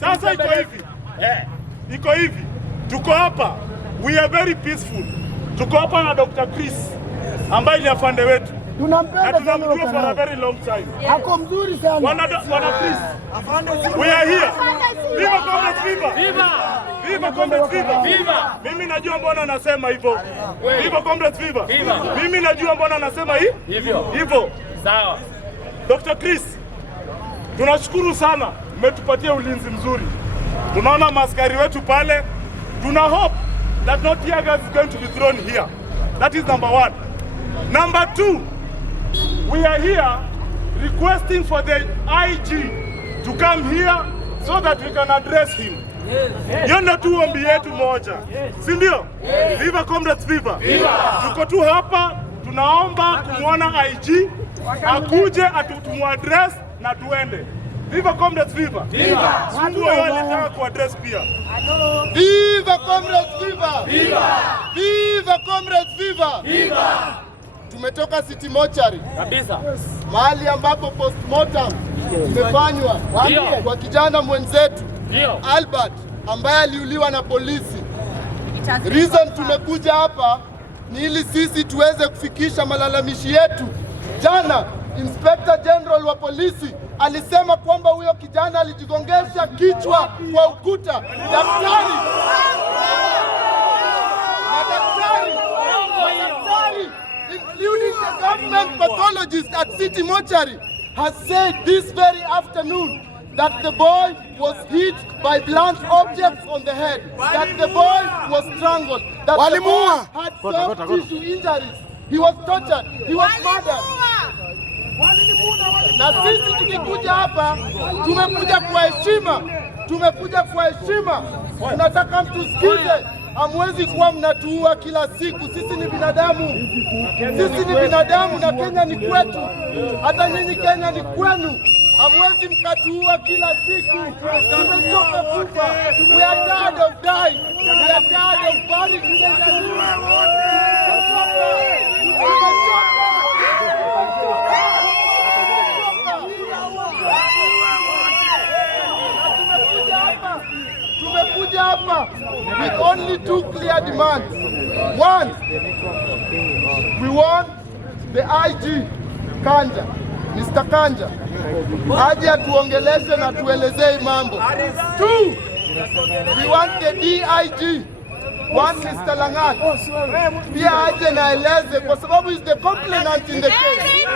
Sasa iko hivi. Iko hivi. Tuko hapa. We are very peaceful. Tuko hapa na Dr. Chris ambaye ni afande wetu. Tunampenda sana for a very long time. Ako mzuri sana. Wana Chris. We are here. Viva Comrades, viva. Viva. Viva Comrades, viva. Viva. Mimi najua mbona anasema hivyo. Viva Comrades, viva. Viva. Mimi najua mbona anasema hivyo. Sawa. Dr. Chris, tunashukuru sana, umetupatia ulinzi mzuri. Tunaona maskari wetu pale. Tuna hope that not tear gas is going to be thrown here. That is number one. Number two, we are here requesting for the IG to come here so that we can address him. Hiyo ndio tu ombi yetu moja. Si ndio? Viva Comrades, viva. Tuko tu hapa, tunaomba kumwona IG akuje atuaddress na tuende. Viva Comrades, viva. Mungu anataka kuaddress pia. Viva Comrades, viva. Viva Comrades, viva. Tumetoka City Mortuary Kabisa. mahali ambapo postmortem imefanywa kwa kijana mwenzetu Albert ambaye aliuliwa na polisi. Reason tumekuja hapa ni ili sisi tuweze kufikisha malalamishi yetu. Jana Inspector General wa polisi alisema kwamba huyo kijana alijigongesha kichwa kwa ukuta. Daktari including the government pathologist at City Mortuary has said this very afternoon that the boy was hit by blunt objects on the head, that the boy was strangled, that the boy had soft tissue injuries, he was tortured, he was murdered. Na sisi tukikuja hapa tumekuja kwa heshima. Tunataka mtusikize. Hamwezi kuwa mnatuua kila siku. Sisi ni binadamu na Kenya ni kwetu. Hata nyinyi Kenya ni kwenu. Hamwezi mkatuua kila siku. Tumechoka kufa. We are tired of dying. We are tired of burying Kenya. Tumekuja hapa with only two clear demands. One, we want the IG Kanja, Mr. Kanja, aje atuongeleshe na tuelezee mambo. Two, we want the DIG, one Mr. Langat, pia aje na eleze kwa sababu is the complainant in the case.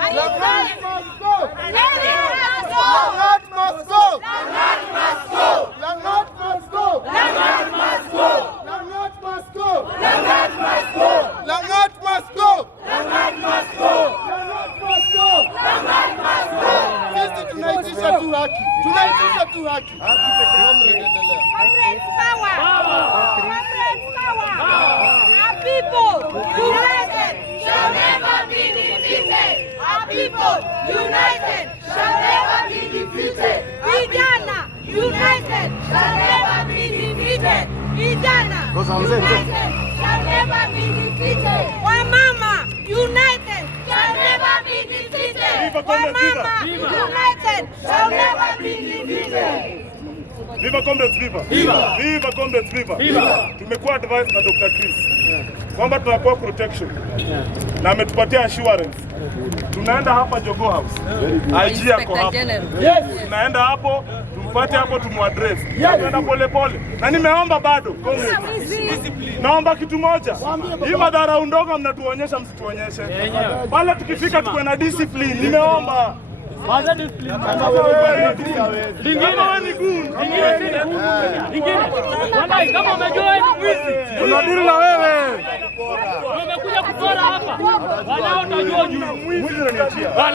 Langat must go. Langat must go. Langat must go. Langat must go. Langat must go. Langat must go. Langat must go. Langat must go. Langat must go. Langat must go. Sisi tunaitisha tu haki. Comrades power. Comrades power. Our people united shall never be defeated. Our people united shall never be defeated. Vijana united shall never be defeated. Vijana united shall never be defeated. Wamama united shall never be defeated. Wamama united shall never be defeated. Viva Comrades, viva. Viva Comrades, viva. Tumekuwa advised na Dr. Chris kwamba tunakuwa protection na ametupatia assurance. Tunaenda hapa Jogoo House. IG yako hapo. Tunaenda hapo, tumpate hapo tumuaddress. Tunaenda pole. Na nimeomba bado naomba kitu moja. Hii madhara ndogo mnatuonyesha msituonyeshe. Pale tukifika tuwe na discipline. Nimeomba Lingine. Kama umejua ni mwizi. Tunadili na wewe. Umekuja kupora hapa. Wanao utajua juu. Mwizi unaniachia.